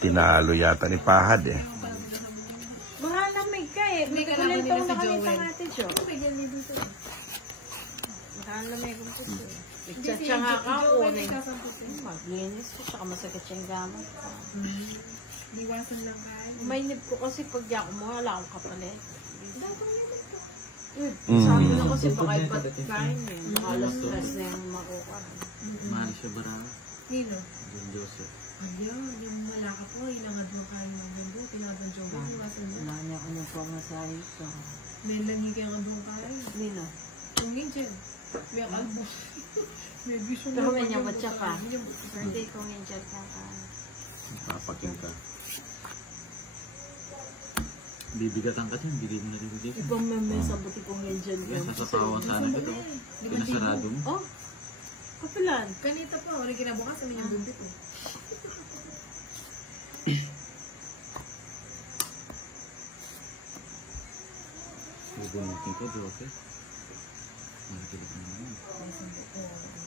Tinalo yata ni Pahad eh. Baka lamig ka eh. May kalaban nila si Joel. May ganyan dito. Baka lamig ko po. Nagtsatsa nga ka ako. Maglinis ko. Saka masakit siyang gamot ko. Iwasan lang kayo. Mainip ko kasi pag di ako mo, wala akong kapalit. Sabi na kasi baka ipatkain eh. Baka stress na yung makuha. Mahal siya barang. Nino? John Joseph. Ayaw, yung wala ka po. Inangad mo kayo ng ganda. Tinagan siya mo. Wala niya ko yung pamasahe ko. Nilangi kayo ng doon kayo. Nino? Yung Angel. May albo. May gusto mo. Pero may nyabot siya pa. Birthday kong Angel ka ka. Papakin ka. Bibigatan ka dyan, bigay mo na rin dito. Ibang meme sa buti kong Angel ko. Yes, nasapawan sana ka to. Pinasarado mo. Oh, kapilan. Kanita pa, ulit kinabukas, sabi niya bumbit oh. Bubunutin ko, Joker. Marikilip na naman.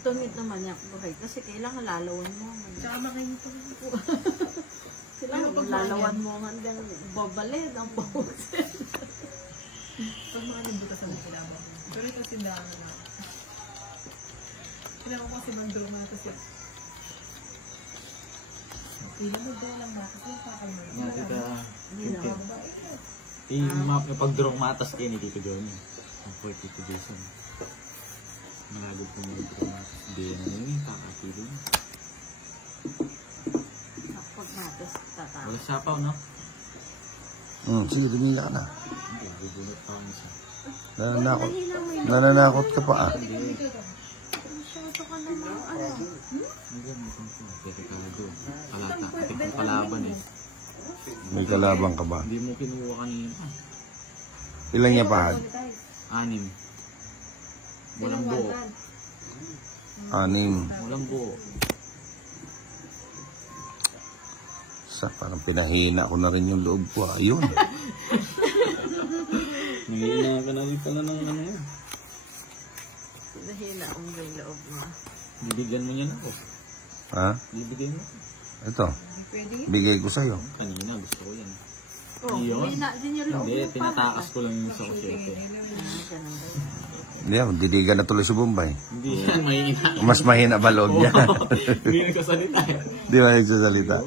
Tumit naman niya ako kasi kailangan lalawan mo. Tsaka makainit ako. Kailangan lalawan mo hanggang babalid ang bawat. Pag mga nagbutas ang kailangan. Pero ito sindahan na. Kailangan ko kasi mag-draw nga kasi. Hindi mo draw lang na kasi kakalma. Nga, tita. Yung pag-draw matas kayo ni Tito Johnny. Ang 42 days yun. Malagod ko mga draw matas. Hindi na nini, kakakilo na. Pag matas, tatawa. Wala sapaw, no? Sige, dumila ka na. Hindi, bubunot pa ang isa. Nananakot ka pa ah. Masyado ka naman, ano? Hindi, mukhang ko. Pwede ka na doon. Kalata. Pati kong kalaban eh. May kalabang ka ba? Hindi mo kinuha kanina. Ilan niya Pahad? 6. Walang buo. 6. Walang buo. Parang pinahina ko na rin yung loob ko. Ayun. Nangihina ka na rin pala ng ano yan. Nahina ang may loob mo. Bibigyan mo niyan ako. Ha? Bibigyan mo. Ito. Bigay ko sa'yo. Kanina gusto ko yan. Oh, mahina din yung loob mo. Hindi, tinatakas ko lang yung sa kusyete. Hindi, didigan na tuloy si Bombay. Hindi yan, mahina. Mas mahina ba loob niya? Hindi nagsasalita. Di ba nagsasalita?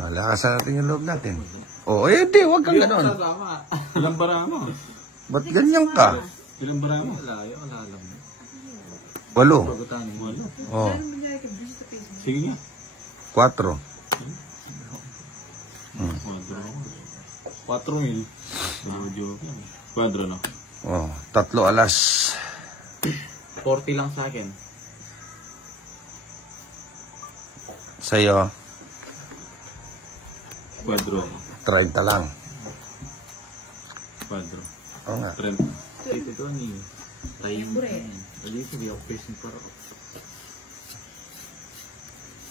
Lakasan natin yung loob natin. Oh, eh, di, huwag kang ganon. Ilang bara mo? Ba't ganyan ka? Ilang bara mo? Wala yun, wala alam mo. 8. Pagkatanin mo. Oh. Sige nga. 4. 4,000. Kwadro na. Oh, 3 alas. 40 lang sa akin. Sa'yo, Kwadro. 30 lang. Kwadro. Oo nga. 30. Ito to ni. Tayo mo. Dali ko, di ako facing para ako.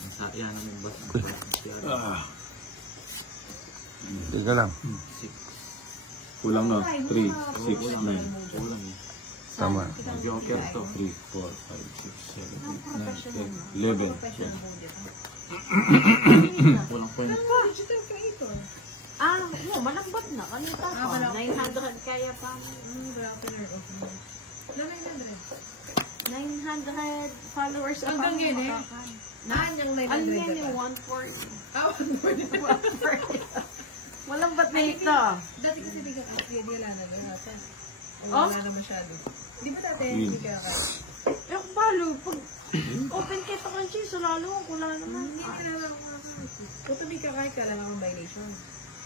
Masaya naman ba? Hindi ka lang. 6. Kulang na. 3, 6, 9. Kulang eh. Tama. Joker to. 3, 4, 5, 6, 7, 8, 9, 10, 11. Walang point. Digital ka ito. Malambot na. Kanita pa. 900 kaya pa. Na 900. 900 followers. Hanggang yun eh. Naan yung 900. Ano yan yung 140? Ah, 140. Malambot na ito. Dati kasi bigyan ka. Di wala na natin. Oh? Wala na masyado. Di ba dati hindi ka ka? Eh, palo. Pag open kita ka cheese, lalo ko wala naman. Hindi ka na lang. Kung tubi ka kahit ka lang ang violation.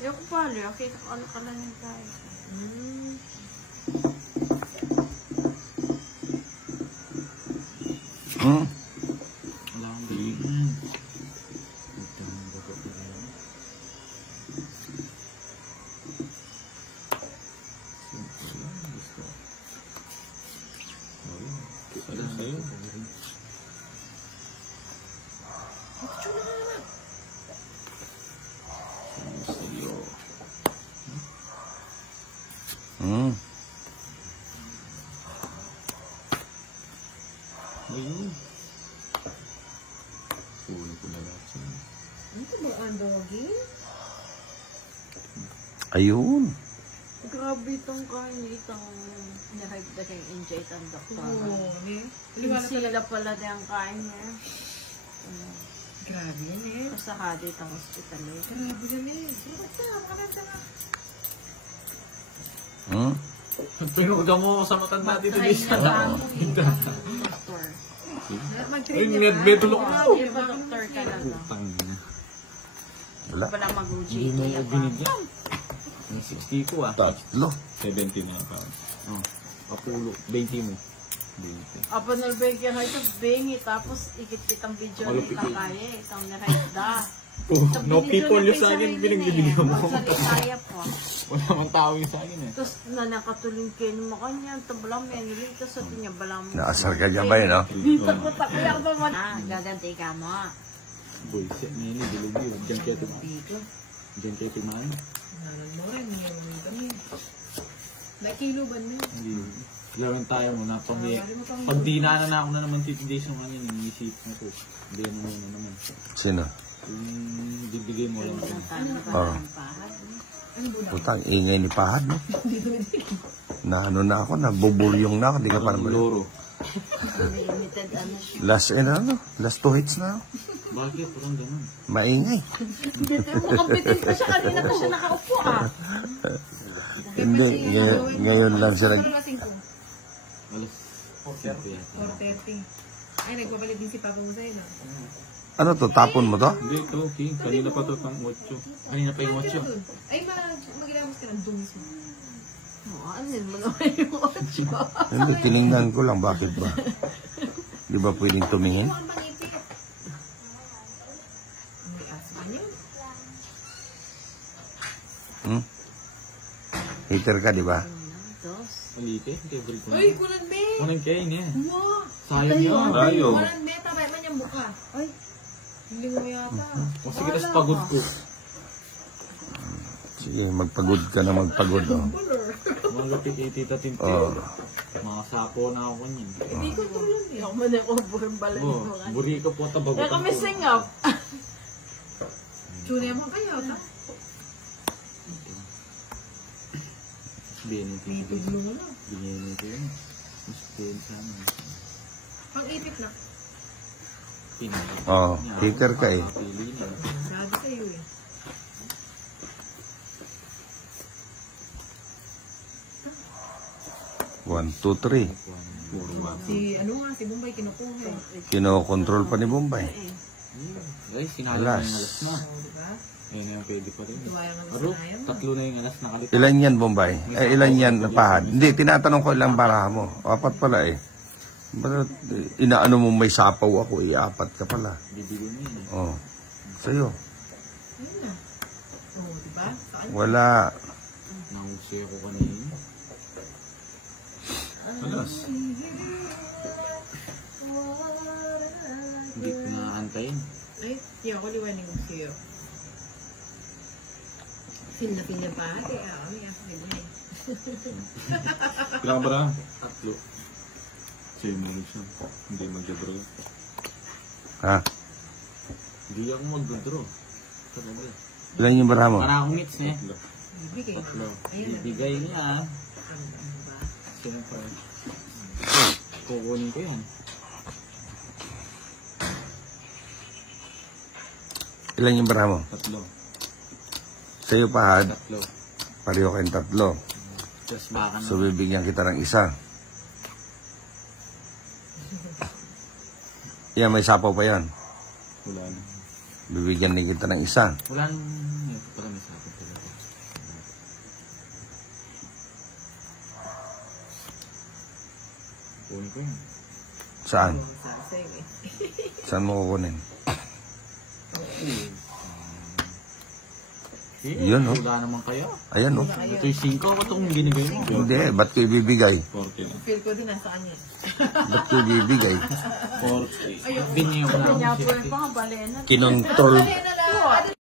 Eh, kung palo. Okay, ano ka lang yung tayo. Wala akong bigyan. Ayun. ang doggy. Ayun. Grabe itong kain itong nahag na kayong enjoy itong doktor. Oo, eh. Sila pala din ang kain niya. Grabe yan eh. Sa hadi itong hospital eh. Grabe yan eh. Makakanta ka. Hmm? Pinuga mo sa matanda dito Kain bisa. na ba ako doktor? Mag-train Ay, niya net ba? betulok na. Grabe ba doktor ka na ba? Putang ina. Wala. Wala mag-uji. Hindi mo yung binigyan. Yung 60 ko ah. Tatlo. 70 na yung pounds. Oh. Kapulo. 20 mo. 20. Apa nalbegyan ha ito, bengi, tapos ikit-kitang video Malupit nila eh. kaya, isang nahaida. Oh, no people yung sa akin, pinagbibigyan mo. Kaya po. Wala man tao yung sa akin eh. Tapos na nakatuling kayo mo kanya, tabalang may nilig, tapos sa tinya balang mo. Naasar ka dyan ba yun, no? Dito ko takuya ba man? Ah, gaganti ka mo. Boy, set na yun, dilog yun. Diyan kaya tumaan. Diyan kaya tumaan. Nanan mo rin, hindi mo rin kami. Nakilo ba niya? Hindi. Gawin tayo muna. Pag dinaanan na ako na naman titindis yung kanina, inisip na to. Hindi na muna naman. Sino? Yung bibigay mo lang. Oh. Putang, ingay ni Pahad, no? Na ano na ako, nabubulyong na ako, di ka pa naman. Loro. Limited ano siya. Last 2 hits na ako. Bakit? Parang ganun. Maingay. Makabitin pa siya, kanina pa siya nakaupo ah. Hindi, ngayon lang siya nag... Ano kasing ko? Alas. 4:30. Ay, nagbabalik din si Papa Husay, no? Ano to, tapon mo to? Hindi, ito, okay. Kanina pa ito pang 8. Kanina pa yung 8. Ay, mag-ilamos ka ng dungis mo. Ano yun mo naman yung otso? Hindi, tinignan ko lang, bakit ba? Di ba pwedeng tumingin? Ano ang panipit? May aso yun. Hmm? Hater ka, di ba? Malike, favorite ko. Uy, kunan be! Kunan kayo niya. Mo! Sayang yun. Tayo. Kunan be, tabay man yung buka. Ay, hindi mo yata. O sige, tas pagod ko. Sige, magpagod ka na magpagod, oh. Malapit kay Tita Tintin. Oh. Mga sapo na ako niyan. Hindi ko tulong eh. Ako man yung overang balan Oh, mo. buri ko po tabagot. Kaya kami singap. Tune mo kayo, ta? Binigyan ko. Itid mo na. Binigyan ko yun. Mas cool sana. Pang-ipit na. Pinaka. Oh, hater ka eh. Pili na. Grabe kayo eh. One, two, three. Si, ano nga, si Bombay kinukuha eh. Kinokontrol pa ni Bombay. Ay, sinalo na Alas. yung alas na. Oh, diba? Ayun na yung pwede pa rin. Tuwa yung alas Aro, na yan. 3 na yung alas na kalit. Ilan yan, Bombay? Ilan yan, Pahad? Hindi, tinatanong ko ilang baraha mo. 4 pala eh. Ba't inaano mo may sapaw ako, 4 ka pala. Bibili mo yun eh. Oh. Sa'yo. Ayun na. Oh, diba? Saan? Wala. Nangusay ako kanina. Alas. Hindi ko naaantayin. Ay, yung ako liwanin ko siyo. Feel na pa. Kaya ako yung ako liwanin. Kailangan ba na? 3. Sa'yo mo siya. Hindi mag-draw. Ha? Hindi ako mag-draw. Talaga. Ilan yung baraha mo? Para akong meets niya. Ibigay. 3. Ibigay niya. Siyempre. Kukunin ko yan. Ilan yung baraha mo? 3. Sa'yo, Pahad, 3. pareho kayong 3. Just baka na. So, bibigyan kita ng isa. Yan, may sapaw pa yan. Wala na. Bibigyan din kita ng isa. Wala nang... Ito pala may sakit talaga. Kukunin ko yan. Saan? Sabi sa'yo eh. Saan mo kukunin? Eh, Yun, no? wala naman kayo. Ayan, no? Ito yung 5. Ba't itong binigay mo? Hindi, ba't ko ibibigay? 40 na. Feel ko din nasaan yan. Ba't ko ibibigay? 40. Biniyo ko na ako. Kanya po yung mga balena. Kinontrol,